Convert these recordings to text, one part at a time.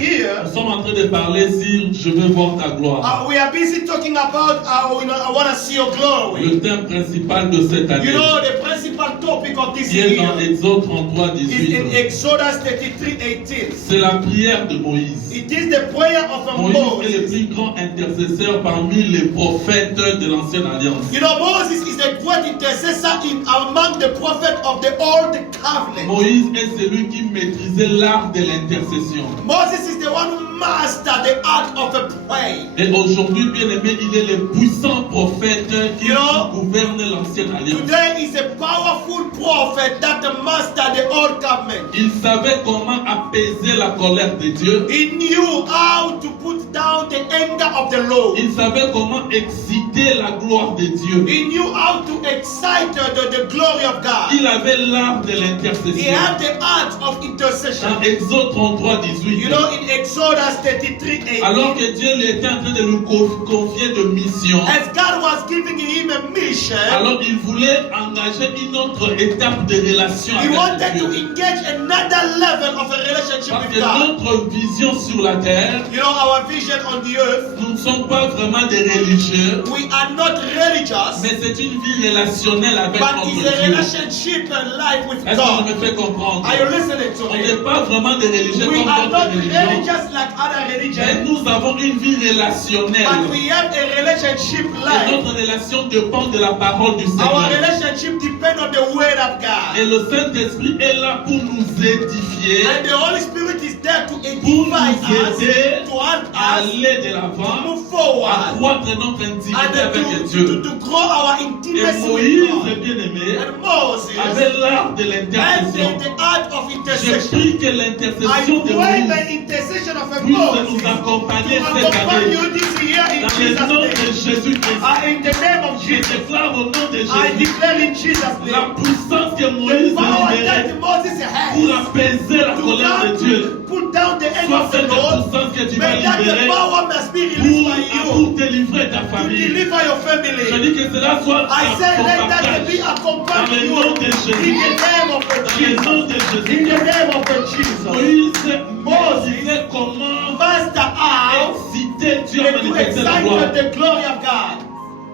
here, nous sommes en train de parler si je veux voir ta gloire. we are busy talking about, I want to see your glory. Le thème principal de cette année, You know, the principal topic of this qui est dans year Exode 33, is in 18. Exodus 33:18. C'est la prière de Moïse. It is the prayer of a Moïse est le Moses. plus grand intercesseur parmi les prophètes de l'ancienne alliance. You know, Moses is the great intercessor among the prophets of the Old Covenant. Moïse est celui qui maîtrisait l'art de l'intercession. Moses is the one who mastered the art of a prayer. Et aujourd'hui, bien aimé, il est le puissant prophète qui You know, gouverne l'ancienne alliance. Today is a powerful prophet that mastered the Old Covenant. Il savait comment apaiser la colère de Dieu. He knew how to put down the anger of the Lord. Il savait comment exciter la gloire de Dieu. He knew how to excite the glory of God. Il avait l'art de He l'intercession. had the art of intercession. Dans Exode 33, 18. You know, in Exodus 33:18, Alors que Dieu lui était en train de lui confier de mission, as God was giving him a mission, alors il voulait engager une autre étape de relation he avec wanted to Dieu. engage another level of a relationship Parce with que God. notre vision sur la terre, You know, our vision on the earth, nous ne sommes pas vraiment des religieux, we are not religious, mais c'est une vie relationnelle avec but notre it's a Dieu. relationship and life with Est-ce que God. je me fais comprendre? Are you listening to On me? n'est pas vraiment des religieux We comme are d'autres not religions, religious like other mais religions, nous avons une vie relationnelle. but we have a relationship Et life. notre relation dépend de la parole du Our Seigneur. relationship depends on the word of Et God. le Saint-Esprit est là pour nous édifier, And the Holy Spirit is there to pour edify nous us, aider to help à us aller de to l'avant, move à forward, croître notre intimité and avec Dieu. to grow our Et intimacy with Moïse, God. bien-aimé, And Moses avait l'art de has l'intercession. the art of Je intercession. prie que I l'intercession de pray Moïse the intercession of a puisse Moses nous accompagner to cette accompany année. you this year in Dans le Jesus' nom de name. Jésus-Christ, In the name of je Jesus, déclare au nom de I Jésus declare in Jesus' la name, puissance que the Moïse power libérait that Moses pour has apaiser la to colère de Dieu. put down the anger Soit of the cette Lord, puissance que tu vas may that the libérer power must be released by pour you délivrer ta to famille. deliver your Je family. dis que cela soit I à say ton let that partage. be Dans accompanied le you nom de in Jésus. the name of Dans le Jesus. nom de In Jésus. the name of Jesus. Moïse sait comment Master out exciter Dieu à and to manifester la gloire. excite the glory of God.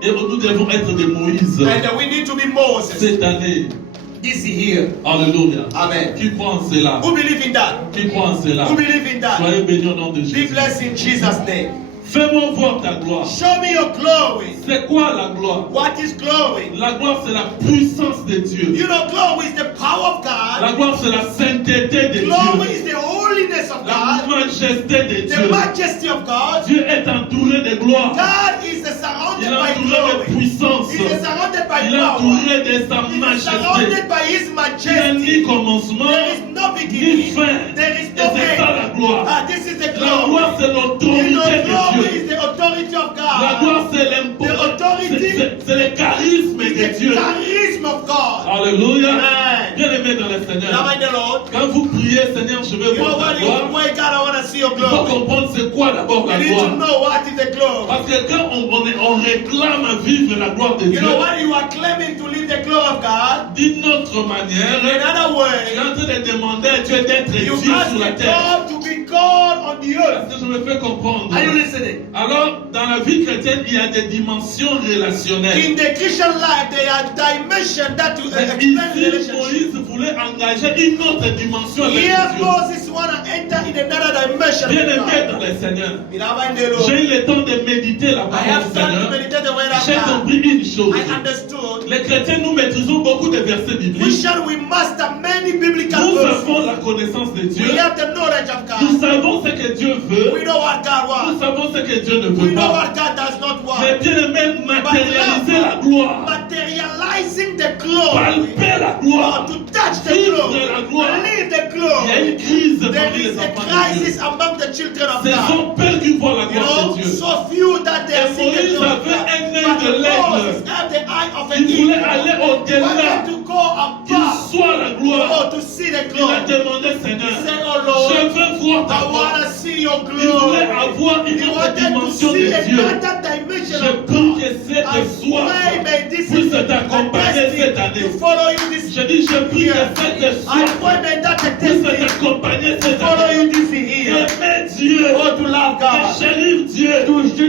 Et nous devons être des Moïse And we need to be Moses cette année. this year. Alléluia. Amen. Qui croit en cela? Who believe in that? Qui croit en cela? Who believe in that? Soyez bénis au nom de Be Jésus. blessed in Jesus' name. Fais-moi voir ta gloire. Show me your glory. C'est quoi la gloire? What is glory? La gloire, c'est la puissance de Dieu. You know, glory is the power of La God. gloire, c'est la sainteté de Glory Dieu. is the holiness of La God. majesté de The Dieu. majesty of God. Dieu est entouré de gloire. God is Il surrounded est by entouré de glory. puissance. He is surrounded by Il est power. entouré de sa He is majesté. surrounded by His Il n'y a majesty. ni commencement, There is no ni beginning. fin. There is Et no c'est ça end. la gloire. This is the La glory. gloire, c'est You l'autorité know, de glory Dieu. is the authority of La God. gloire, c'est The authority c'est le charisme is de the Dieu. charism of God. Alléluia. Amen. Bien aimé dans le Seigneur. Now, my dear Lord, Quand vous priez, Seigneur, je veux you know voir ta what? gloire. Why God, I want to see your Il faut glory. comprendre c'est quoi d'abord la You need to gloire. know what is the glory. Parce que quand on réclame à vivre la gloire de You Dieu, know what? You are claiming to live the glory of God. d'une autre manière, In other tu es words, en train de demander à Dieu d'être you Dieu ask sur la terre. God to be God on the earth. Est-ce que je me fais comprendre? Are you listening? Alors, dans la vie chrétienne, il y a des dimensions relationnelles. In the Christian life, there are dimensions that you Mais explain ici, relationship. Moïse voulait engager une autre dimension avec Here, Dieu. Moses want to enter in another dimension. Bien with aimé God. dans le Seigneur, Beloved in the Lord, j'ai eu le temps de méditer la I parole have du started to Seigneur. meditate the word of J'ai God. compris une chose. I understood. Les chrétiens, nous maîtrisons beaucoup de versets bibliques. We master many biblical Nous verses. avons la connaissance de Dieu. We have the knowledge of Nous God. savons ce que Dieu veut. We know what God Nous wants. savons ce que Dieu ne We veut know pas. what God does not Mais want. bien aimé, matérialiser la gloire. Materializing the glory. Palper la gloire. To touch the Vivre glory. la gloire. Live the Il y a glory. une crise There parmi is les a enfants de Dieu. crisis among the children of Ce God. sont peu qui voient la You gloire know, de Dieu. so few that they Et see the Moïse glory of avait God. un œil But de l'aigle. Moses had the eye of an Il voulait eagle. aller He au-delà. wanted to go Qu'il above. soit la gloire. Oh, to see the Il a glory. demandé, He Seigneur, said, oh je Lord, veux voir ta I gloire. want to see your Il voulait glory. avoir une He autre wanted to dimension see de Dieu. another dimension Je of prie God. que cette I soif pray may this puisse is a t'accompagner cette destiny année. to follow you this Je dis, je prie year. que cette I soif pray may that a puisse destiny t'accompagner to cette follow année. you this year. Aimer Dieu, Oh, to love de God. chérir Dieu,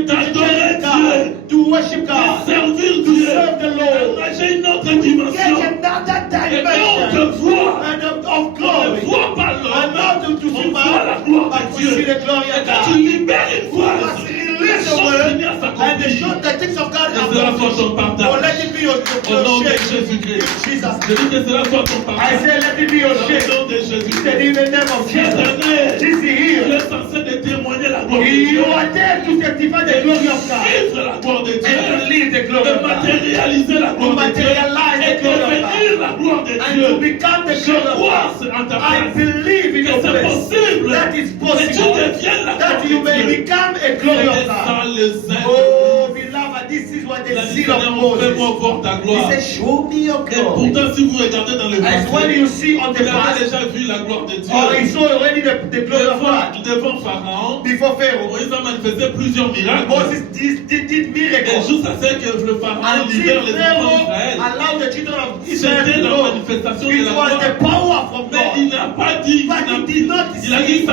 d'adorer Dieu, To worship de God. servir To Dieu. serve the Lord. J'ai une autre dimension. Get another Et quand on dimension te voit, and of on ne glory. voit pas And l'homme, not to on see voit la man, gloire but de we see Dieu. the glory Et of quand tu God. libères une Who phrase, has les released the choses word finissent à and the s'accomplir. show the things of God Que cela soit ton Oh, partage. let it be your Au nom de shame. Jésus-Christ. In Jesus' Je dis que cela soit ton I partage. say, let it be your Au shame. nom de In Jésus-Christ. the name of Cette Jesus. année, This tu year, es censé de témoigner la gloire de Dieu. you are there to testify the glory of God Vivre la gloire de and to Dieu. live the glory De of God matérialiser la gloire de Dieu. materialize the Et glory of devenir la gloire de and to Dieu. become the Je glory of crois God. en ta I place. believe in Que your c'est place. possible. That is Que tu possible. deviennes la gloire That you may de Dieu. become a glory of C'est God. ça le zèle. Oh, beloved, this is what Il a the dit, seal of Seigneur, fais-moi Moses. voir ta He gloire. said, show me your Et glory. pourtant, si vous regardez dans le And when passé, you see on the il avait past, déjà vu la gloire de Dieu. or he saw already the glory of God Devant Pharaon, before Pharaoh, Moïse a manifesté plusieurs miracles. Moses did Et miracles. jusqu'à ce que le Pharaon libère Until les enfants Pharaoh d'Israël. allowed the children of Israel C'était to la go. manifestation de It la was gloire. the power from Mais il God. n'a pas dit, But he did not il a dit see.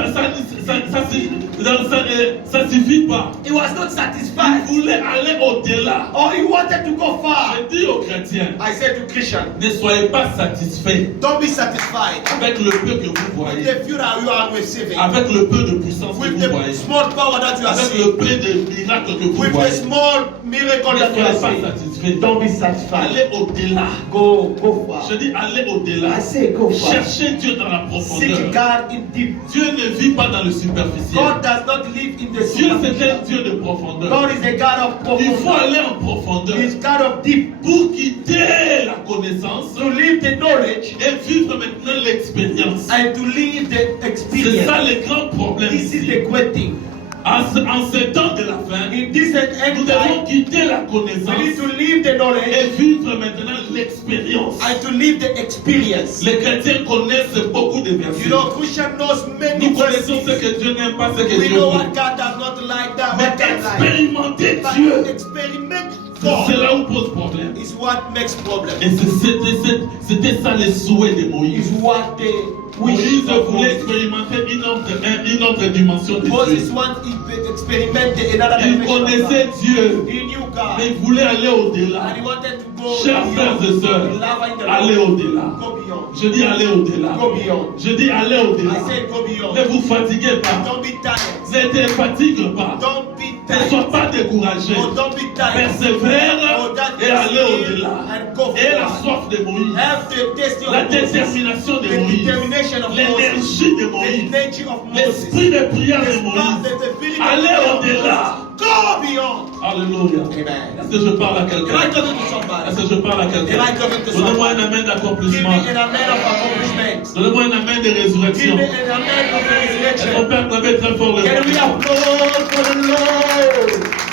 ça suffit pas. He was not Il satisfied. voulait aller au-delà. Or he wanted to go far. Je dis aux chrétiens, I said to Christian, ne soyez pas satisfaits don't be satisfied avec le peu que vous with voyez, the few that you are receiving, avec le peu de puissance que with vous the voyez, small power that you are avec seeing, le peu de miracles que vous with the voyez. small miracle Ne that you soyez are pas seeing. satisfaits. Don't be satisfied. Allez au-delà. Go far. Je dis allez au-delà. I say go far. Cherchez Dieu dans la Seek profondeur. God in deep. Dieu ne vit pas dans le superficiel. God does not live in the Dieu c'est un superficial. Dieu de profondeur. God is a God of Il faut profundity. aller en profondeur He's God of deep. pour quitter la connaissance To live the knowledge et vivre maintenant l'expérience. and to live the C'est experience. ça le grand problème This is ici. the great thing. En ces temps de la fin, In this nous end devons time, quitter la we need connaissance to live the knowledge et vivre maintenant l'expérience. and to live the experience. Les chrétiens connaissent beaucoup de You versets. know, Christian knows many Nous connaissons ce verses. que Dieu n'aime pas, ce que We Dieu know veut. what God does not like, that Mais what God likes. expérimenter But Dieu, experiment c'est God là où pose problème. is what makes problem. Et c'était ça le souhait de Is Moïse. what they wish Moïse of voulait Moses. expérimenter une autre dimension de Moses Dieu. wants to experiment another Il dimension of connaissait God. Dieu, He knew God. mais il voulait aller au-delà. And he wanted to go Chers frères et sœurs, allez au-delà. Go beyond. Je dis allez au-delà. Go beyond. Je dis allez au-delà. I said go beyond. Ne vous fatiguez pas. Don't be tired. Ne te fatigue pas. Don't be Ne tired. sois pas découragé. Oh, don't be tired. Persévère Oh, that et allez au-delà. and go Et la forward. soif de Moïse, Have the destiny la of Moses. détermination de The Moïse, determination of Moses. l'énergie de The Moïse, nature of Moses. l'esprit de prière de Moïse. The feeling of Allez God. au-delà. Go beyond. Alléluia. Amen. Est-ce que je parle à Can I quelqu'un? talk to somebody? Est-ce que je parle à Can I quelqu'un? talk to Donnez-moi un somebody? amen Give me d'accomplissement. an amen of accomplishment. Donnez-moi un amen de Give résurrection. me an amen of the Est-ce qu'on resurrection. peut acclamer très fort le Can we Seigneur? applaud for the Lord?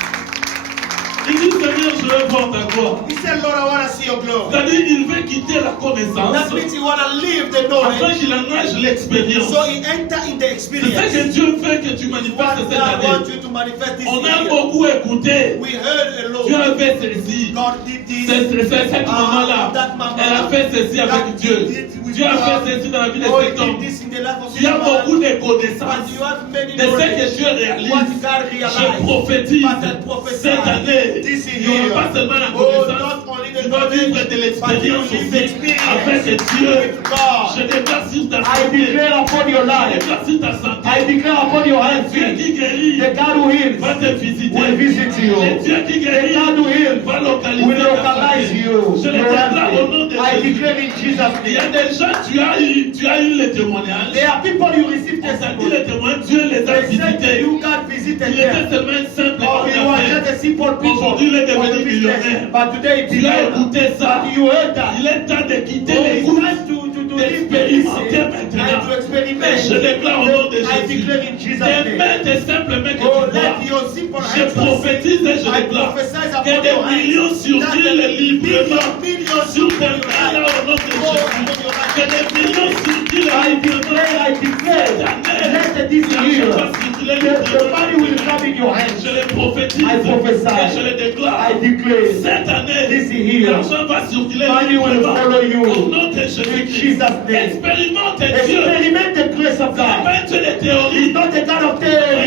Il dit Seigneur, je veux voir ta gloire. He said, Lord, I want to see your glory. C'est-à-dire, il veut quitter la connaissance That means he want to live the afin knowledge. qu'il engage l'expérience. So he enter in the C'est ça que experience. Dieu veut que tu What manifestes cette God wants année. you to manifest this On a year. beaucoup écouté. We heard a Dieu lot. a fait ceci. God did this. Cette maman-là, that maman, elle a fait ceci avec that Dieu. did with Dieu a God. fait ceci dans la vie de Oh, cet he homme. did this in the life of Tu as this beaucoup man. de But connaissances you have many de ce knowledge. que Dieu réalise. What God Je realized. prophétise But I prophesy cette année, this il n'y year. aura pas seulement la Oh, connaissance, not only the tu vas vivre knowledge, de but you l'expérience will live aussi the experience avec Dieu. with God. Je déclare sur ta I santé, declare upon your je life. déclare sur ta santé. I declare upon your health. Dieu qui guérit The God who heals va te visiter. will visit you. Et Dieu qui The guérit God who heals va localiser will ta localize santé. you. Je le Your déclare au nom de health. I Jésus. declare in Jesus' Il y a name. des gens, tu as eu les témoignages. There are people you receive On t'a dit testimony. les témoins, Dieu les a They said visités. you God visited Il them. était seulement un simple Or you are affaire. just a simple people. Aujourd'hui, il est devenu of the business. millionnaire. But today he Tu as belongs. écouté ça. But you heard that. Il est temps de quitter Oh, les it's coups. time to live the D'expérimenter and maintenant. to experiment. Je déclare au nom de I Jésus. declare in Jesus' Tes name. mains, tes simples mains que Oh, tu vois. let your simple Je hands prophétise et je I déclare prophesy que upon des your hands. millions That circulent the librement millions sur upon tes your mains là life. au nom de Oh, Jésus. upon your life. Que des millions circulent I librement. declare, Cette année, let this l'argent year, va circuler the librement. money will come in your hands. Je le prophétise I prophesy. et je le déclare. I declare, Cette année, this year, l'argent va circuler money will librement. follow you. Au nom de In Jésus-Christ. Jesus' name. Expérimente Dieu. Experiment the grace of C'est God. pas un Dieu de He's théorie. not a God of C'est pas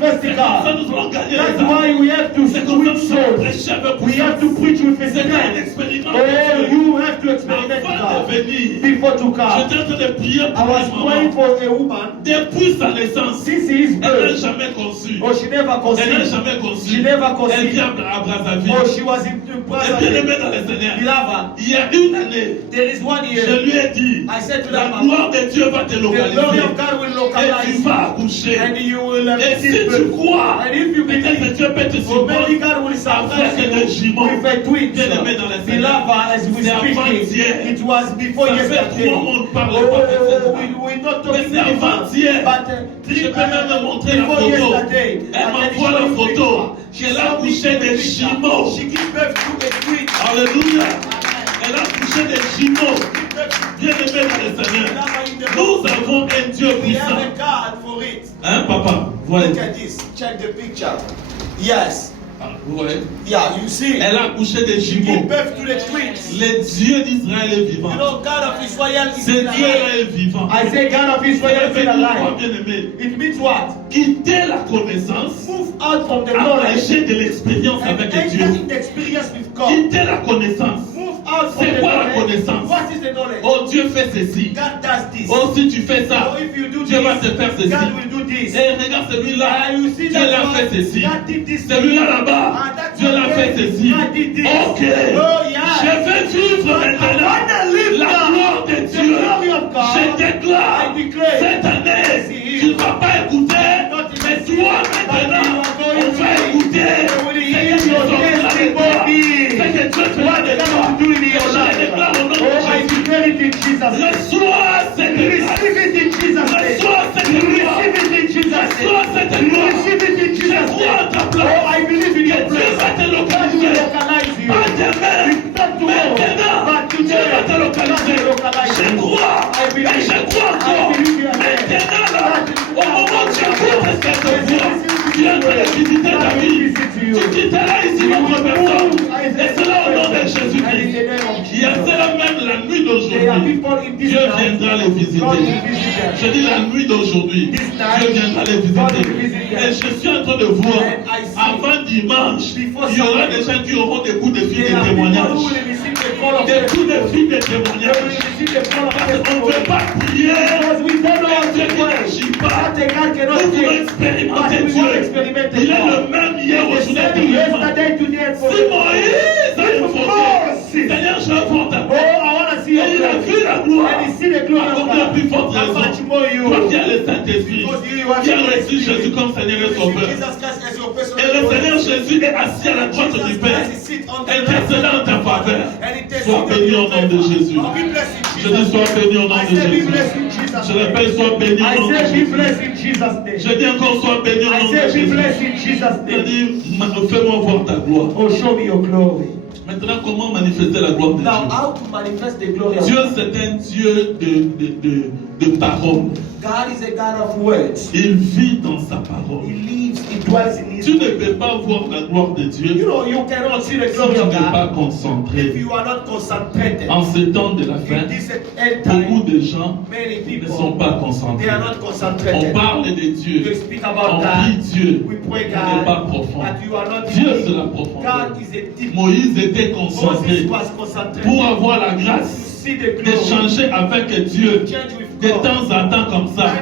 manifest C'est the comme ça God. nous allons gagner That's les âmes. why we have to C'est comme ça win nous allons souls. prêcher avec We have to puissance. preach with C'est un strength. expériment Oh, de Dieu. you have to experiment Avant God de venir, before to come. j'étais en train de prier I pour was une praying maman. for a woman. Depuis sa naissance, Since his elle n'a birth, jamais conçu. oh, she never Elle n'a conceived. jamais She conçu. never Elle conceived. vit à Brazzaville. Oh, she was in Et bien Brazzaville. aimé dans les Seigneurs. Beloved, Il y a une année, there is one je year. lui ai dit, I said to la that mama, gloire de Dieu va te the glory localiser. of God will Et tu localize vas you. accoucher. And you will Et si give tu birth. crois, And if you peut-être que believe, Dieu peut te or maybe surprendre God will surprise avec des you jumeaux. with a twin. Bien aimé dans les Seigneurs. Beloved, as we C'est speak, avant-hier. it was before Ça fait yesterday. 3 mois, on parle Oh, pas de cette we're not Mais talking c'est avant-hier. but Je peux même te montrer la before photo. yesterday. Elle m'envoie la photo. Elle a accouché des jumeaux. She gave birth to a twin. Alléluia. Elle a accouché des jumeaux. Bien aimé dans le Seigneur. Nous avons un Dieu We have puissant. a God for it. Hein, papa? Voilà. Look at this. Check the picture. Yes. Vous voyez? Yeah, you see. Elle a accouché des She gave jumeaux. birth to the twins. Le Dieu d'Israël est You vivant. know, God of Israel is Ce still alive. Dieu-là est vivant. I say God of Israel is still alive. Bien aimé. It means what? Quitter la connaissance, Move out from the knowledge arracher de l'expérience and avec enter Dieu. in the experience with God. Quitter la connaissance. Move out from C'est the quoi la knowledge. connaissance? What is the knowledge? Oh, Dieu fait ceci. God does this. Oh, si tu fais ça, So if you do Dieu va te this, faire ceci. God will do this. Et regarde celui-là, And you see Dieu that l'a one, fait ceci. God did this. Celui-là là-bas, And that Dieu l'a one fait there, ceci. God did this. Ok, Oh, yeah. je vais vivre maintenant wanna live la now. gloire de The Dieu. glory of God. Je déclare I declare. cette année, See tu ne vas pas écouter, Not in mais the toi but maintenant, you are going on to va be. écouter You will ce hear que Dieu your fera de toi. testimony. Ce que Dieu fera de God toi. will do in your Je life. déclare au nom de Oh, I Jésus. declare it in Jesus' name. Reçois cette grâce. Receive it in Jesus' name. Reçois cette gloire. Receive it in Jesus' Reçois name. cette gloire. Receive it in Je Jesus' crois en name. ta Oh, place. I believe in your Que Dieu place. va te God will localiser. localize you. Pas demain, Not tomorrow, maintenant. but Dieu today. va te localiser. God will localize Je you. crois. I believe. Et je crois I encore. believe you are there. Maintenant, là, au moment où tu écoutes cette voix, Dieu est en train de visiter ta vie. Tu quitteras ici notre personne. Et c'est là au nom de Jésus-Christ. Il y a cela même la nuit d'aujourd'hui. Dieu viendra les visiter. Je dis la nuit d'aujourd'hui. Dieu viendra les visiter. Et je suis en train de voir, avant dimanche, il y aura des gens qui auront des coups de fil de témoignage. Des coups de fil de témoignage. Parce qu'on ne peut pas prier. Et Dieu qui n'agit pas. Nous voulons expérimenter Dieu. Il est le même hier, aujourd'hui et demain. Si Moïse a invoqué, Seigneur, je veux voir ta gloire. Et il a vu la gloire. Encore de plus forte raison. Toi qui as le Saint-Esprit, qui as reçu Jésus comme Seigneur et Sauveur. Et le Seigneur Jésus est assis à la droite du Père, intercédant en ta faveur. Sois béni au nom de Jésus. Je dis sois béni au nom de Jésus. Je répète, sois béni au nom de Jésus. Je dis encore, sois béni au nom de Jésus. Je dis, fais-moi voir ta gloire. Oh, show me your glory. Maintenant, comment manifester la gloire de Now, Dieu? how to manifest the glory of Dieu, God? c'est un Dieu de parole. God is a God of words. Il vit dans sa parole. He lives, he dwells in his Tu ne word. peux pas voir la gloire de You Dieu know, you cannot see the si tu glory of n'es pas God concentré. if you are not concentrated. En ces temps de la fin, In this end beaucoup time, de gens many ne sont people, pas they concentrés. are not On concentrated. parle de You Dieu, speak on about prie God, Dieu, we pray on n'est pas God, profond. but you are not Dieu, deep. c'est la profondeur. God is a deep. Moïse était Moses concentré was concentrated. pour avoir la To grâce see the glory. d'échanger avec Dieu. Change with De God. temps en temps comme ça,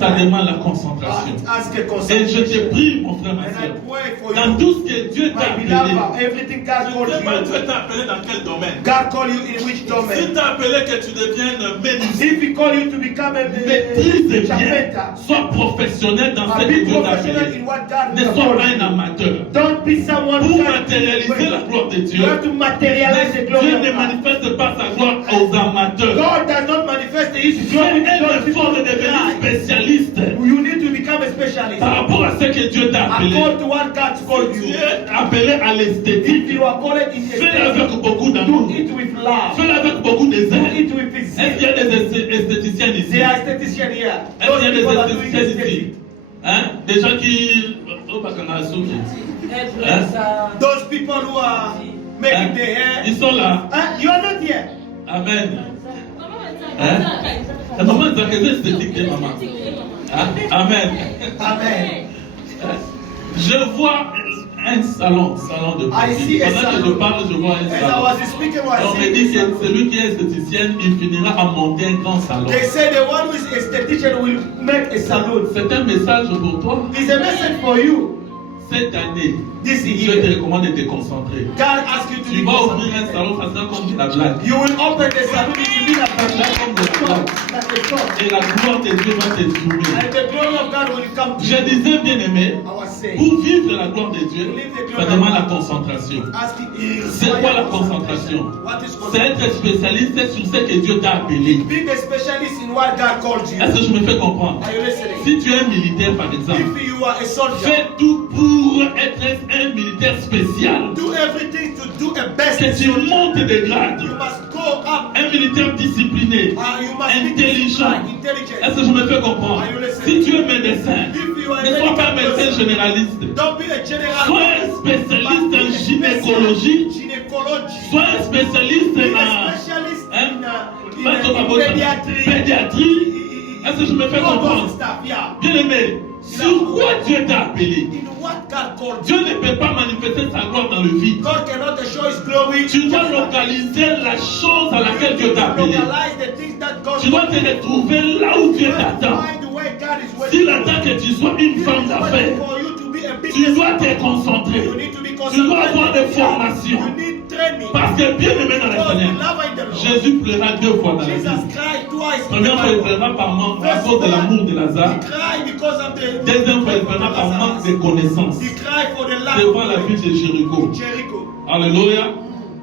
ça demande la concentration. Ask a Et je te concentration. prie, mon frère, ma And I soeur, pray for dans you. tout ce que Dieu t'a My appelé, beloved, everything God je called ne sais pas, you. Dieu t'a appelé dans quel domaine. God called you in which Si domain? t'a appelé que tu deviennes menuisier, If He called you to become a maîtrise bien, carpenter, sois professionnel dans ce que be Dieu t'a professional appelé. in what God Ne has sois called pas un you. amateur. Don't be someone Pour who matérialiser la gloire de Dieu, You have to materialize the glory Dieu of ne God. manifeste pas sa gloire aux amateurs. God does not manifest His Fais glory to un those effort de people devenir who lie. spécialiste You need to become a specialist. par rapport à ce que Dieu t'a appelé. According to what God's called Si tu you. es appelé à l'esthétique, If you are called in fais-le a avec beaucoup do d'amour. it with love. Fais-le avec beaucoup de Do zèle. it with Est-ce qu'il y zeal. a des esthéticiens ici? There are estheticians here. Est-ce Those qu'il y a people are des doing esthéticiens ici? aesthetic. Hein? Des gens qui... Oh, parce qu'on a un souffle. Hein? Those people who are making Hein? their hair. Ils sont là. You are not here. Amen. Hein? La maman est esthétique, maman. Hein? Amen. Amen. Je vois un salon de I see beauté. a Pendant que je salon. parle, je vois un As I salon. was speaking, I On me see dit the que salon. celui qui est esthéticienne, il finira à monter un grand salon. They say the one who is esthetician will make a salon. C'est un message pour toi. It's a message for you. Cette année, This je year, te recommande de te concentrer. God asks you to Tu be vas ouvrir un concentrated. salon, ça sera comme de la blague. You will open the salon, it will be like a shop. Et la gloire de Dieu va t'exprimer. And the glory of God will come to Je you. disais, bien aimé, I was saying, pour vivre la gloire de Dieu, ça demande la concentration. C'est quoi la concentration? What is C'est concentration? être spécialiste sur ce que Dieu t'a appelé. Being a specialist in what God called you. Est-ce que je me fais comprendre? Are you listening? Si tu es un militaire, par exemple, If you are a soldier, fais tout pour être un militaire spécial. do everything to do a best Que tu soldier. montes de grade. You must go up. Un militaire discipliné, You must be intelligent. intelligent. Est-ce que je me fais comprendre? Si tu es médecin, If you are a ne sois pas medical médecin person, généraliste. don't be a general. Sois un spécialiste en gynécologie. Gynécologie. Sois un spécialiste Be en a specialist pédiatrie. Pédiatrie. Est-ce que je me fais All comprendre? those stuff, yeah. Bien aimé, sur quoi Dieu t'a appelé? In what God called Dieu you. ne peut pas manifester sa gloire dans le vide. God cannot show His glory. Tu dois localiser la chose à laquelle Dieu t'a appelé. Localize the things that God Tu dois te retrouver là où Dieu t'attend. find the way God is S'il waiting. attend que tu sois une femme d'affaires, For you to be a tu business. dois te concentrer. You need to be Tu dois avoir des formations. You need training. Parce que bien aimé dans le Because Seigneur, love in the Lord. Jésus pleura 2 fois dans la Jesus vie. cried twice in the Première fois, il Bible. pleura par manque à cause de l'amour de Lazare. He cried because of the Deuxième fois, il pleura par manque de connaissances He cried for the lack devant la of ville de Jéricho. Jericho. Alléluia.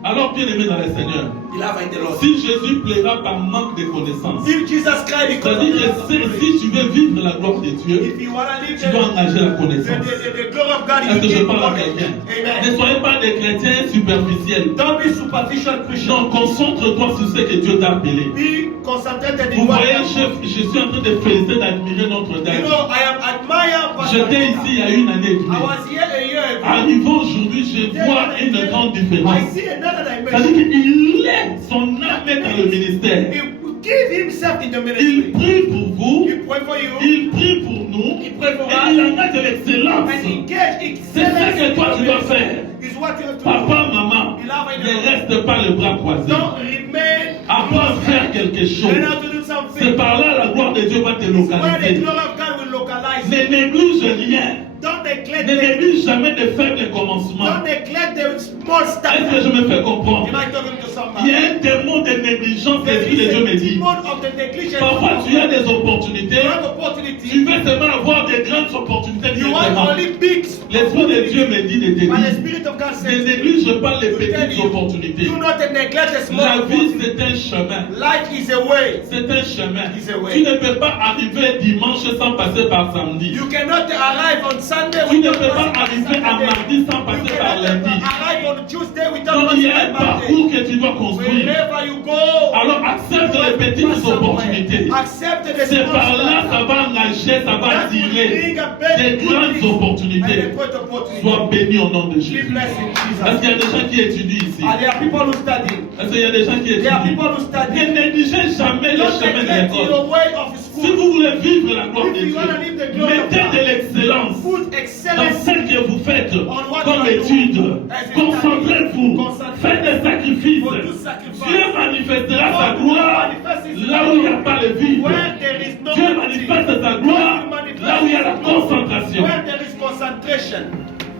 Alors, bien aimé dans le Seigneur, Love in the Lord. si Jésus pleura par manque de connaissances, If Jesus cried because of c'est-à-dire the que si tu veux vivre la gloire de Dieu, if you want to live tu dois engager la connaissance. the glory of God, Est-ce you que je need parle à knowledge. quelqu'un? Ne Amen. soyez pas des chrétiens superficiels. Don't be superficial Christian. Non, concentre-toi sur ce que Dieu t'a appelé. Be concentrated Vous in what voyez, God chef, je suis en train de féliciter, d'admirer You Notre-Dame. know, I am admire Pastor J'étais Peter. ici il y a une année et I demie. was here a year ago. Arrivant aujourd'hui, je vois une grande I différence. see another C'est-à-dire dimension. qu'il est son âme est dans le ministère. He give himself in the Il ministry. prie pour vous, He pray for you. il prie pour nous, He pray for et il us. engage de l'excellence. And engage C'est ça que toi tu dois faire. Is what you have to Papa, maman, ne reste pas le bras do. croisé. Don't remain. Apprends à faire quelque chose. Learn how to do C'est something. par là la gloire de Dieu va te Where the localiser. glory of God will localize Ne you. néglige rien. Don't neglect Ne the, néglige jamais de faibles commencements. don't neglect the small Est-ce stuff. que je me fais comprendre? Am I talking to Il y somebody? a un démon de négligence, There l'Esprit de is Dieu me a dit. demon of the negligence. Parfois tu as des opportunités, You have opportunity. tu veux seulement avoir des grandes opportunités You want directement. only big L'Esprit de Dieu me dit de te But the dire, Spirit of God ne says, néglige pas les to tell petites you, opportunités. do not neglect the small La vie opportunity. c'est un chemin. Life is a way. C'est un chemin. It's a way. Tu ne peux pas arriver dimanche sans passer par samedi. You cannot arrive on Sunday Tu ne without peux pas passing arriver à mardi sans You passer par cannot lundi. arrive on Tuesday without Donc il y passing a un by parcours Monday. que tu dois construire. Wherever you go, Alors accepte les petites opportunités. accept the C'est small par là stuff. ça va engager, ça va That will attirer bring a des big grandes goodies and opportunités. a great opportunity. Sois béni au nom de Be Jésus. blessed in Est-ce qu'il y a Jesus. des gens qui étudient ici? And there are people who study. Est-ce qu'il y a des gens qui There are étudient? people who study. Ne négligez jamais le Don't chemin de neglect l'école. your way of Si school. vous voulez vivre la gloire de If you Dieu, wanna live the glory of mettez God, de l'excellence put dans excellence. ce que vous faites what comme you are étude. doing as a Concentrez-vous, Concentrez-vous. faites des sacrifices. For do sacrifice. Dieu manifestera sa God gloire manifests His là où il n'y a pas le vide. Where there is no Dieu unity. manifeste sa gloire là où il y a la concentration. Where there is concentration.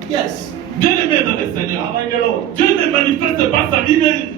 Yes. Bien aimé dans le Seigneur, Amen the Lord. Dieu ne manifeste pas sa vie,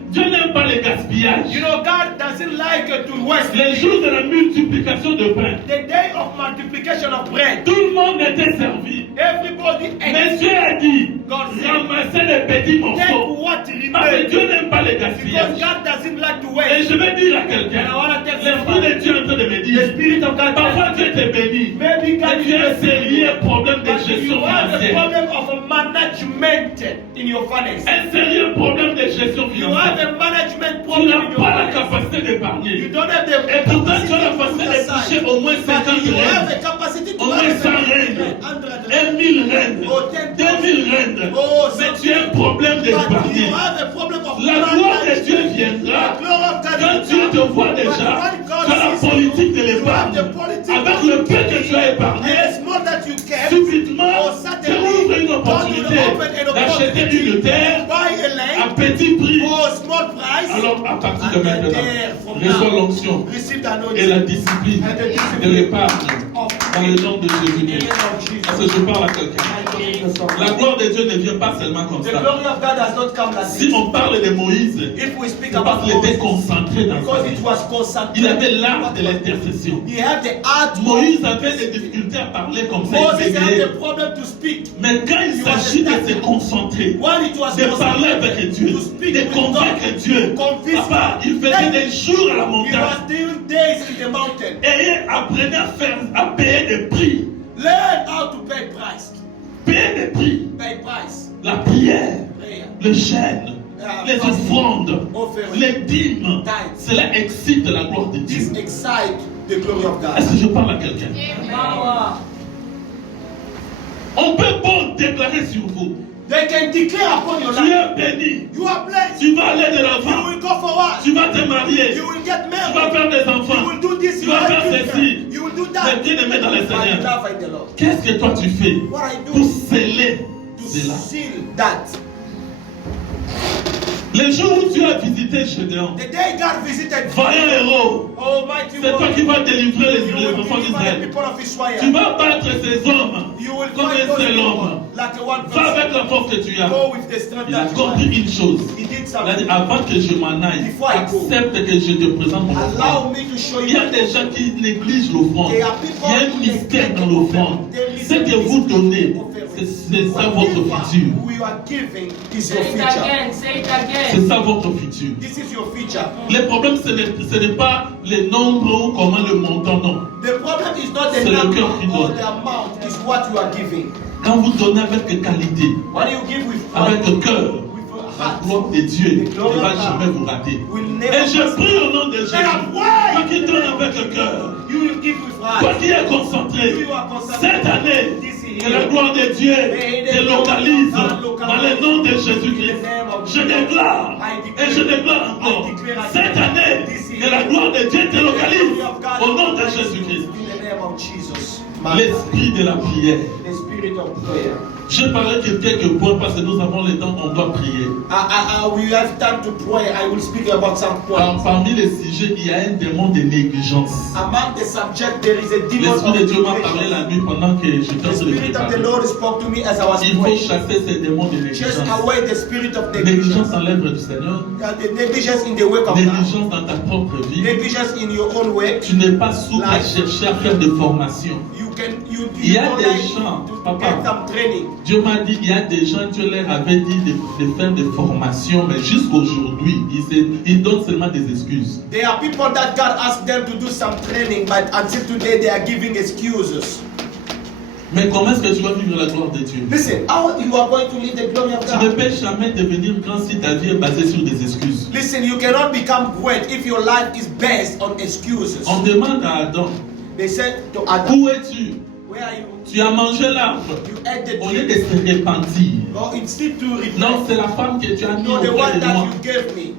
Dieu n'aime pas le gaspillage. You know, God doesn't like to waste. Les jours de la multiplication de pain, The day of multiplication of bread, tout le monde était servi. everybody Mais ate. Dieu a dit, God said, ramassez les petits Take morceaux. what Parce que remains. Dieu n'aime pas le Because gaspillage. God doesn't like to Et waste. je vais dire à quelqu'un, And I want to tell l'Esprit de somebody, Dieu est en train de me the dire, Spirit of God parfois tells Dieu te bénit, maybe God mais tu as un is sérieux problème de but you gestion have a financière. problem of a management in your finance. Un sérieux problème de gestion You have financière. a management Tu problem n'as in your pas la finance. capacité You d'épargner. don't have the Et pourtant, tu as la capacity to capacité put de aside. toucher au moins 50 But you have rennes, the capacity to au moins have 100 rennes, 1000 rennes, Oh, 10,000. 2000 rennes. Oh, Mais tu as un problème But you d'épargner. have a problem of La gloire de management. Dieu viendra The glory of God quand is Dieu te there. voit But déjà. when God Tu as la sees politique de you, you have l'épargne. the politics Avec of le peu que tu as and épargné, the small that you kept, subitement, or que maintenant, reçois l'onction et la discipline de l'épargne dans le nom de Jésus-Christ. Parce que je parle à quelqu'un. La gloire de Dieu ne vient pas seulement comme The ça. glory of God does not come like Si this. on parle de Moïse, If we speak c'est parce about qu'il était Moses, concentré dans sa because vie. it was Il concentrated. avait l'art de l'intercession. He had the art. Moïse avait des difficultés à parler comme ça. Moses Il had bégayait. the problem to speak. Mais quand il s'agit de se concentrer, When it was de parler avec Dieu, to speak de with convaincre God, Dieu, convince papa, il faisait des jours à la He montagne. was doing days in the mountain. Et apprenez à payer des prix. Learn how to pay price. Payer des prix. Pay price. La prière, Prayer. le jeûne, les offrandes, les dîmes. Cela excite la gloire de This Dieu. excite the glory of God. Est-ce que je parle à quelqu'un? On peut bon déclarer sur vous. They can declare upon your Tu life. es béni. You are blessed. Tu vas aller de You l'avant. will go forward. Tu vas te marier. You will get Tu vas married. faire des You enfants. will do this. Tu You vas will faire do ceci. that. You will do Mais that. bien aimé dans le I Seigneur, love in the Lord. qu'est-ce que toi tu fais What I pour do sceller to cela? seal that. Le jour où tu as visité Gédéon, The day God visited vaillant héros, Almighty c'est toi qui vas délivrer you les will enfants deliver the d'Israël. people of Tu Israel. vas battre ces hommes You will comme fight un those seul homme. people like a one Va person. avec la force que tu as. Go with the strength Il a that you compris have. une chose. He did Il a dit, something. avant que je m'en aille, Before I go, accepte que je te présente mon offrande. allow me to show Il you. y a des gens qui négligent l'offrande. There Il are people y a un who mystère neglect dans l'offrande. Ce que vous donnez, c'est ça votre futur. Who you are giving is your Say it future. again, say it C'est again. ça votre futur. This is your future. Le problème, ce n'est pas les nombres ou comment le montant, non. The problem is not the C'est le number cœur qui or donne. the amount, it's what you are giving. Quand vous donnez avec qualité, When you give with avec heart, cœur, with a la heart, gloire de Dieu ne va jamais vous rater. will Et never je prie au nom de Jésus, toi qui donnes avec le cœur, you will give with toi heart. qui es concentré, You are concentrated. cette année, que la gloire de Dieu te localise dans le nom de Jésus-Christ. Je déclare, et je déclare encore, cette année, que la gloire de Dieu te localise au nom de Jésus-Christ. In the name of Jesus. L'esprit de la prière. The spirit of prayer. Je parlais de quelques points parce que nous avons le temps, on doit prier. We have time to pray. I will speak about some points. Parmi les sujets, il y a un démon de négligence. Among the subject, there is a demon of L'Esprit de Dieu m'a parlé la negligence. nuit pendant que j'étais The en train de spirit of the préparer. Lord spoke to me as I was Il faut praying. chasser ces démons de Chase négligence. away the spirit of Négligence negligence. dans l'œuvre du Seigneur. The negligence in the work of God. Négligence dans ta propre vie. Negligence in your own way. Tu n'es pas sous à chercher à faire des formations. Il y a don't des like gens, to papa. get some training. Dieu m'a dit, il y a des gens, Dieu leur avait dit de faire des formations, mais jusqu'aujourd'hui, ils donnent seulement des excuses. There are people that God asked them to do some training, but until today they are giving excuses. Mais comment est-ce que tu vas vivre la gloire de Dieu? Listen, how you are going to live the glory of Tu ne God? peux jamais devenir grand si ta vie est basée sur des excuses. Listen, you cannot become great if your life is based on excuses. On demande à Adam, They said to Adam, où es-tu? where are you? Tu as mangé l'arbre. You ate the Au lieu de tree. se repentir. No, instead to repent. Non, c'est la femme que tu as mis No, the auprès one de that moi. you gave me.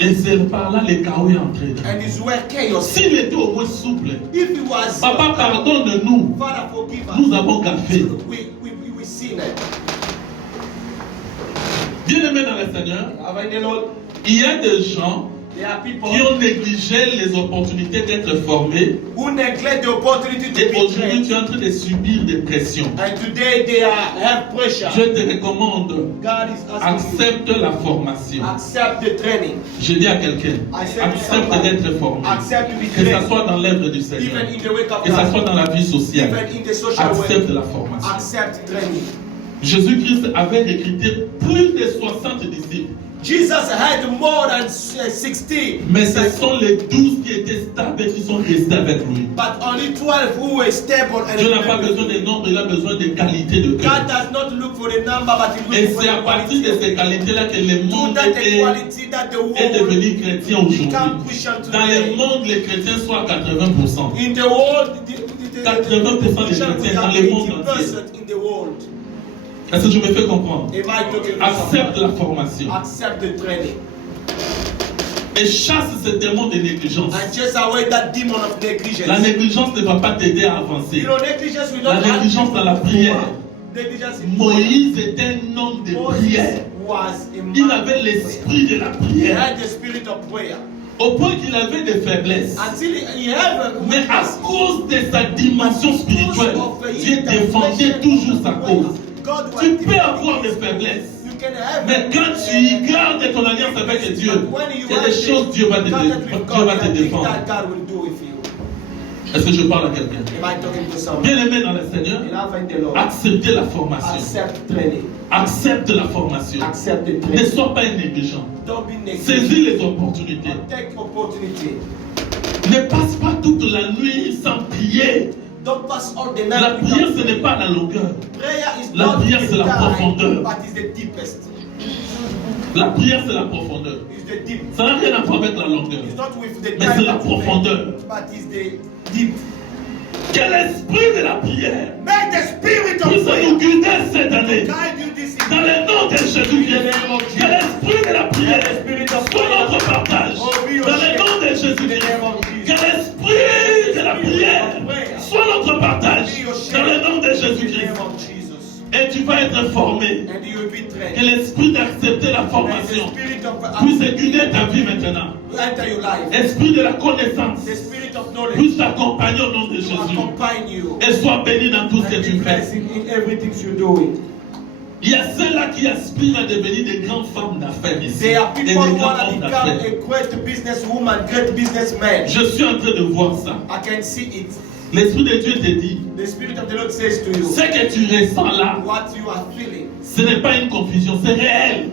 Et c'est par là le chaos est entré. And is where chaos. S'il était au moins souple, If it was papa, pardonne-nous. Father, forgive us. Nous avons gaffé. We sinned. Bien-aimés dans le Seigneur, Have the Lord? il y a des gens There are people qui ont négligé les opportunités d'être formés. who neglect the opportunity to Et be aujourd'hui, trained. tu es en train de subir des pressions. And today they have pressure. Je te recommande, God is asking you, accepte la formation. accept the training. Je dis à quelqu'un, I said to accepte somebody, d'être formé. accept to be Que ça trained. soit dans l'œuvre du Seigneur, Even in the wake of que ça soit God. dans la vie sociale. Even in the social Accepte way. la formation. Accept training. Jésus-Christ avait recruté plus de 60 disciples. Jesus had more than 60. Mais ce sont les 12 qui étaient stables et qui sont restés avec lui. But only 12 who were stable and Dieu n'a pas besoin de nombre, il a besoin de qualité de God cœur. does not look for the number, but He Et looks for c'est à the partir de quality. ces qualités-là que le To monde that the est quality that the world devenu chrétien aujourd'hui. become Christian Dans le today. monde, les chrétiens sont à 80%. In the world, the 80% des Christian chrétiens we dans are le monde 80% in the world. Est-ce que je me fais comprendre? Am I talking to Accepte someone? la formation. Accept the training. Et chasse ce démon de négligence. And chase away that demon of negligence. La négligence ne va pas t'aider à avancer. You know, negligence will La not help négligence you dans la to prière. move forward. Negligence in prayer. Moïse est un homme de Moses prière. Il avait l'esprit de la He prière. had the spirit of prayer. Au point qu'il avait des faiblesses. Until he had a Mais à cause de sa dimension spirituelle, Dieu défendait toujours sa cause. Tu peux avoir des faiblesses. Mais quand tu gardes ton alliance avec Dieu, il y a des choses Dieu va te défendre. Est-ce que je parle à quelqu'un? Bien aimé dans le Seigneur, acceptez la formation. Accepte la formation. Ne sois pas un négligent. Saisis les opportunités. Ne passe pas toute la nuit sans prier. La prière, ce n'est pas la longueur. La prière, c'est la profondeur. La prière, c'est la profondeur. Ça n'a rien à voir avec la longueur. Mais c'est la profondeur. Que l'esprit de la prière puisse nous guider cette année. Dans le nom de Jésus-Christ. Que l'esprit de la prière soit notre partage. Dans le nom de Jésus-Christ. Que l'esprit de la prière soit notre partage. Dans le nom de Jésus-Christ. Et tu vas être formé. Que l'esprit d'accepter la formation puisse guider ta vie maintenant. Esprit de la connaissance puisse t'accompagner au nom de Jésus. Et sois béni dans tout ce que tu fais. Il y a ceux-là qui aspirent à devenir des grandes femmes d'affaires ici. Et des grands hommes d'affaires. Je suis en train de voir ça. L'Esprit de Dieu te dit, ce que tu ressens là, ce n'est pas une confusion, c'est réel.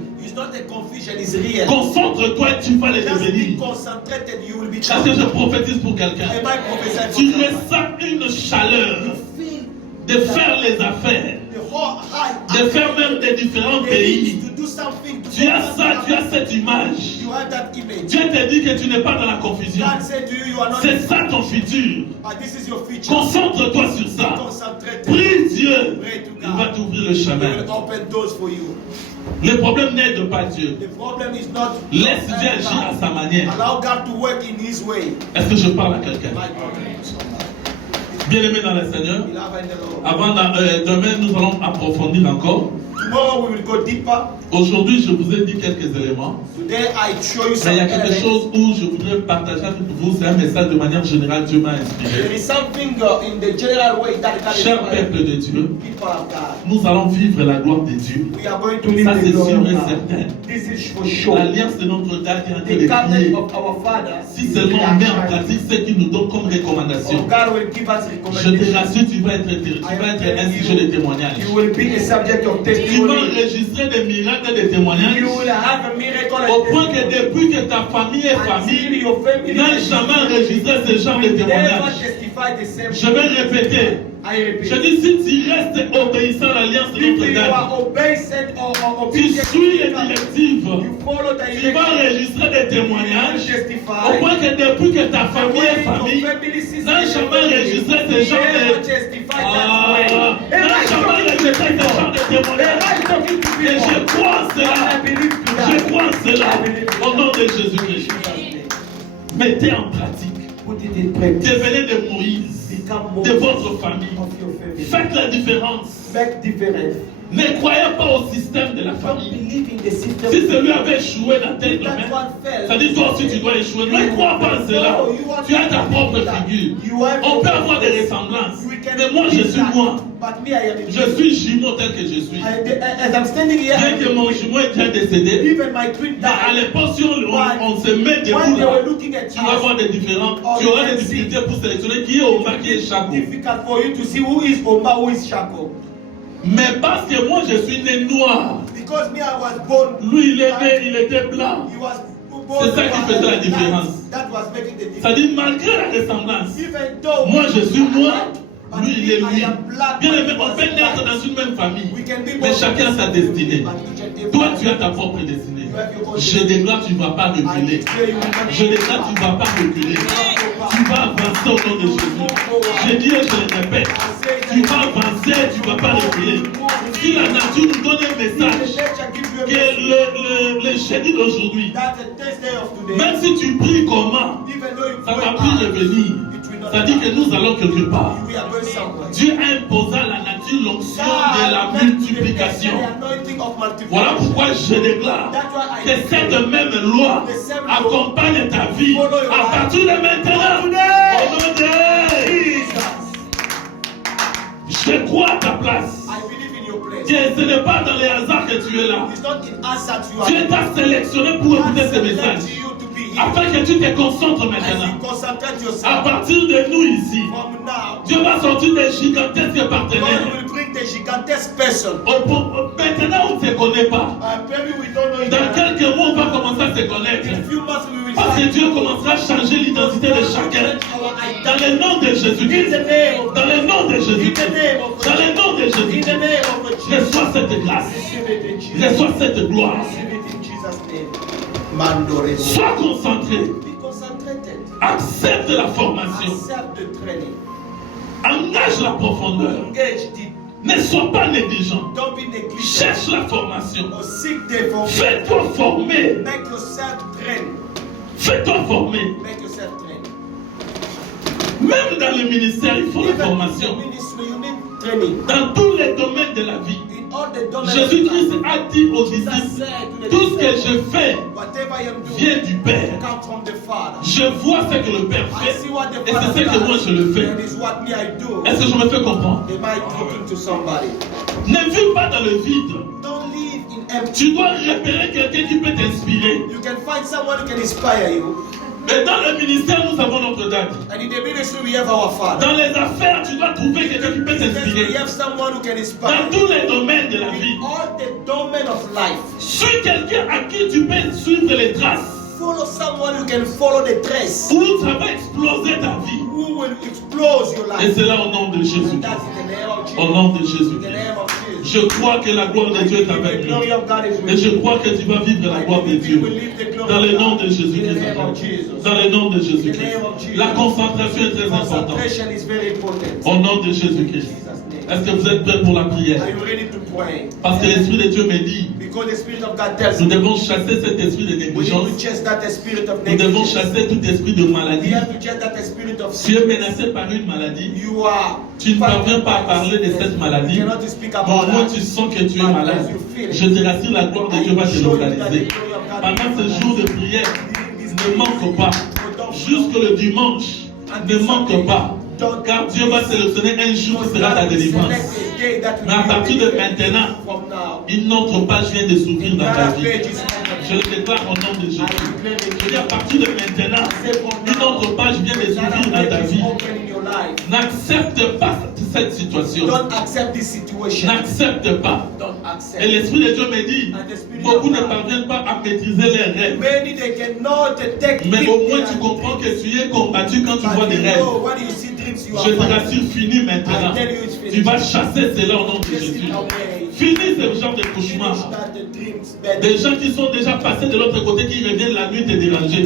Concentre-toi et tu vas les devenir. Parce que je prophétise pour quelqu'un. Tu ressens une chaleur de faire les affaires, de faire même des différents pays. Tu as ça, tu as cette image. Dieu te dit que tu n'es pas dans la confusion. C'est ça ton futur. Concentre-toi sur ça. Prie Dieu. Il va t'ouvrir le chemin. Le problème n'aide pas Dieu. Laisse Dieu agir à sa manière. Est-ce que je parle à quelqu'un? Bien-aimés dans le Seigneur, demain nous allons approfondir encore. Aujourd'hui, je vous ai dit quelques éléments. Mais il y a quelque chose où je voudrais partager avec vous. C'est un message de manière générale. Dieu m'a inspiré. Cher peuple de Dieu, nous allons vivre la gloire de Dieu. Ça, c'est sûr et certain. L'alliance de notre Dame est en train de prier. Si seulement on met en pratique ce qu'il nous donne comme recommandation, je te rassure, tu vas être un sujet de témoignage. Tu vas enregistrer des miracles et des témoignages au point que depuis que ta famille est famille, n'a jamais enregistré ce genre de témoignages. Je vais répéter. Je dis, si tu restes obéissant à l'alliance de notre Dame, tu suis les directives, tu vas enregistrer des témoignages au point que depuis que ta famille est famille, n'a jamais enregistré ce genre de témoignages. Et je crois en cela. Je crois en cela. Au nom de Jésus-Christ. Mettez en pratique. Devenez de Moïse, de votre famille. Faites la différence. Ne croyez pas au système de la famille. Si celui avait échoué dans tel domaine, ça dit toi aussi tu dois échouer. Ne crois pas en cela. Tu as ta propre figure. On peut avoir des ressemblances. Mais moi je suis moi. Je suis jumeau tel que je suis. Bien que mon jumeau est déjà décédé, mais à l'époque si on se met debout là, tu vas avoir des différents. Tu auras des difficultés pour sélectionner qui est Omar, qui est Chaco. Mais parce que moi je suis né noir, lui il est né, il était blanc. C'est ça qui faisait la différence. Ça dit malgré la ressemblance, moi je suis noir, lui il est lui. Bien aimé, on peut naître dans une même famille, mais chacun a sa destinée. Toi tu as ta propre destinée. Je déclare tu ne vas pas reculer. Je déclare tu ne vas pas reculer. Tu vas avancer au nom de Jésus. Je dis et je le répète. Tu vas avancer, tu ne vas pas reculer. Si la nature nous donne un message que le jeudi d'aujourd'hui, même si tu pries comment, ça ne va plus revenir. Ça dit que nous allons quelque part. We are going somewhere. Dieu a imposé à la nature l'onction de la multiplication. Voilà pourquoi je déclare que cette même loi accompagne ta vie à partir de maintenant. Au nom de Jésus. Je crois à ta place. Ce n'est pas dans les hasards que tu es là. Dieu t'a sélectionné pour écouter ce message. Afin que tu te concentres maintenant. À partir de nous ici, Dieu va sortir des gigantesques partenaires. Maintenant, on ne se connaît pas. Dans quelques mois, on va commencer à se connaître. Parce que Dieu commencera à changer l'identité de chacun. Dans le nom de Jésus-Christ. Dans le nom de Jésus-Christ. Dans le nom de Jésus-Christ. Reçois cette grâce. Reçois cette gloire. Sois concentré. Accepte la formation. Engage la profondeur. Ne sois pas négligent. Cherche la formation. Fais-toi former. Fais-toi former. Même dans le ministère, il faut la formation. Dans tous les domaines de la vie. Jésus-Christ a dit aux disciples, tout ce que je fais vient du Père. Je vois ce que le Père fait et c'est ce que moi je le fais. Est-ce que je me fais comprendre? Ne vis pas dans le vide. Tu dois repérer quelqu'un qui peut t'inspirer. Mais dans le ministère, nous avons notre date. Dans les affaires, tu dois trouver quelqu'un qui peut t'inspirer. Dans tous les domaines de la vie. Suis quelqu'un à qui tu peux suivre les traces. Follow someone who can follow the trace. Où ça va exploser ta vie. Who will explode your life. Et c'est là au nom de Jésus. Au nom de Jésus. Je crois que la gloire de Dieu est avec nous. Et je crois que tu vas vivre la gloire de Dieu. Dans le nom de Jésus-Christ. Dans le nom de Jésus-Christ. La concentration est très importante. Au nom de Jésus-Christ. Est-ce que vous êtes prêts pour la prière? Parce que l'Esprit de Dieu me dit, nous devons chasser cet esprit de négligence. Nous devons chasser tout esprit de maladie. Tu es menacé par une maladie. Tu ne parviens pas à parler de cette maladie. Mais au moins tu sens que tu es malade. Je te rassure, la gloire de Dieu va te localiser. Pendant ce jour de prière, ne manque pas. Jusque le dimanche, ne manque pas. Car Dieu va sélectionner un jour qui sera ta délivrance. Mais à partir de maintenant, une autre page vient de s'ouvrir dans ta vie. Je le déclare au nom de Jésus. Je dis à partir de maintenant, une autre page vient de s'ouvrir dans ta vie. N'accepte pas cette situation. N'accepte pas. Et l'Esprit de Dieu me dit, beaucoup ne parviennent pas à maîtriser les rêves. Mais au moins tu comprends que tu es combattu quand tu vois des rêves. Je te rassure, fini maintenant. Tu vas chasser cela au nom de Jésus. Finis ce genre de cauchemar. Des gens qui sont déjà passés de l'autre côté, qui reviennent la nuit te déranger.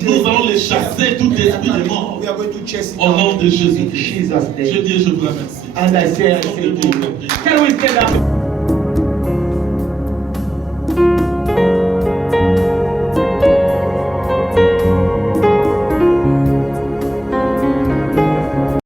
Nous allons les chasser, tout esprit de mort. Au nom de Jésus. Je dis, je vous remercie. And I say, can we stand up?